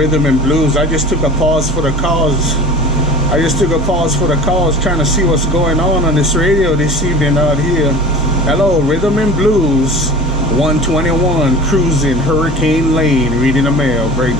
rhythm and blues. I just took a pause for the cause. Trying to see what's going on this radio this evening out here. Hello, rhythm and blues. 121 cruising Hurricane Lane, reading the mail. Break.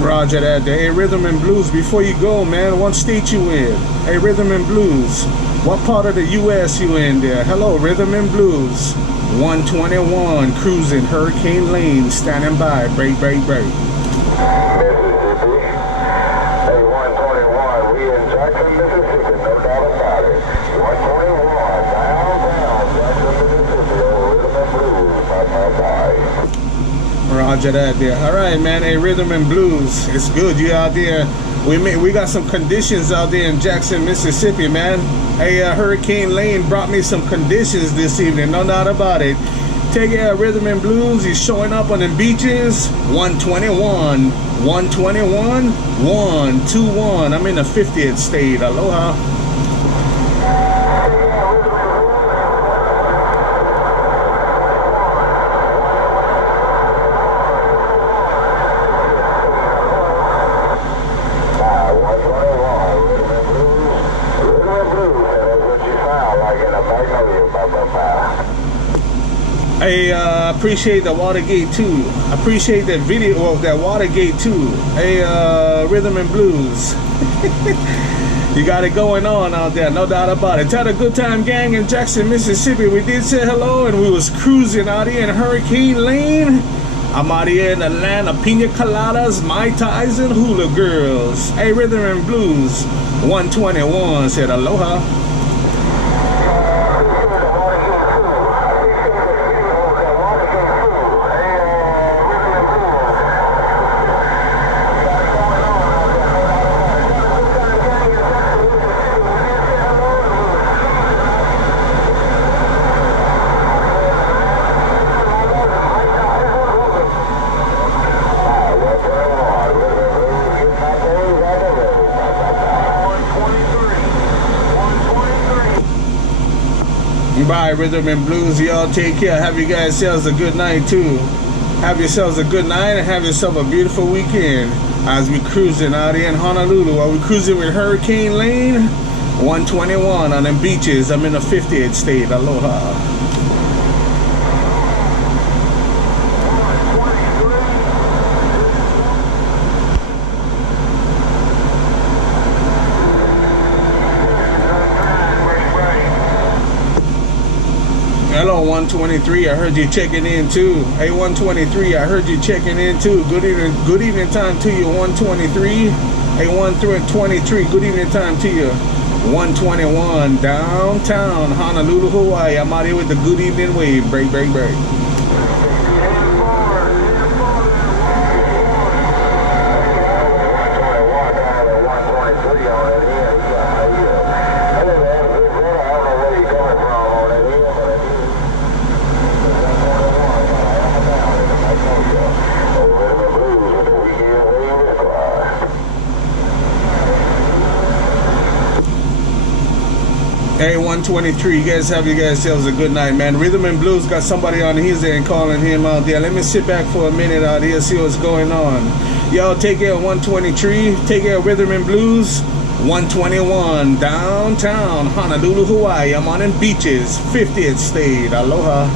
Roger that. Hey, rhythm and blues, before you go, man, what state you in? Hey, rhythm and blues, what part of the U.S. you in there? Hello, rhythm and blues. 121 cruising Hurricane Lane, standing by. Break. Mississippi. Hey, 121, we in Jackson, Mississippi, no doubt about it. 121, downtown Jackson, Mississippi, rhythm and blues, bye. Roger that there. All right, man. Hey, rhythm and blues, it's good you out there. We got some conditions out there in Jackson, Mississippi, man. Hey, Hurricane Lane brought me some conditions this evening, no doubt about it. Take care of rhythm and blues. He's showing up on the beaches. 121 121. I'm in the 50th state. Aloha. I appreciate the Watergate 2. Appreciate that video of that Watergate 2. Hey, rhythm and blues. You got it going on out there, no doubt about it. Tell the Good Time Gang in Jackson, Mississippi. We did say hello, and we was cruising out here in Hurricane Lane. I'm out here in the land of pina coladas, mai tais, and hula girls. Hey, rhythm and blues. 121 said aloha. Bye, rhythm and blues. Y'all take care. Have you guys yourselves a good night too. Have yourselves a good night and have yourself a beautiful weekend as we cruising out here in Honolulu. While we cruising with Hurricane Lane, 121 on them beaches. I'm in the 50th state. Aloha. Hello, 123. I heard you checking in too. Hey, 123. I heard you checking in too. Good evening time to you, 123. Hey, 123. Good evening time to you. 121 downtown Honolulu, Hawaii. I'm out here with the good evening wave. Break. Hey, 123, you guys have yourselves a good night, man. Rhythm and Blues got somebody on his end calling him out there. Let me sit back for a minute out here, see what's going on. Y'all take care of 123. Take care of Rhythm and Blues. 121 downtown Honolulu, Hawaii. I'm on them beaches, 50th state. Aloha.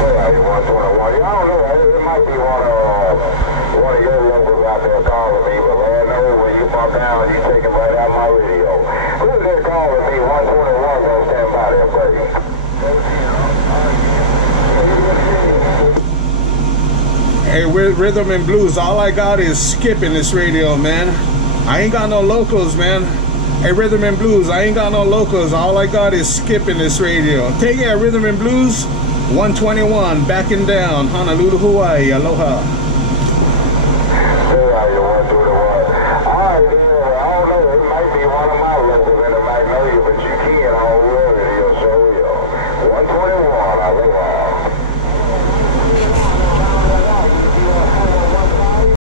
Hey, 121. I don't know. It might be one of your locals out there calling me, but let know when you bump down, you take them right out my radio. Who's there calling me? 121 gonna stand by there, buddy. Hey, Rhythm and Blues, all I got is skipping this radio, man. I ain't got no locals, man. Hey, Rhythm and Blues, I ain't got no locals. All I got is skipping this radio. Take care, Rhythm and Blues. 121, backing down, Honolulu, Hawaii. Aloha.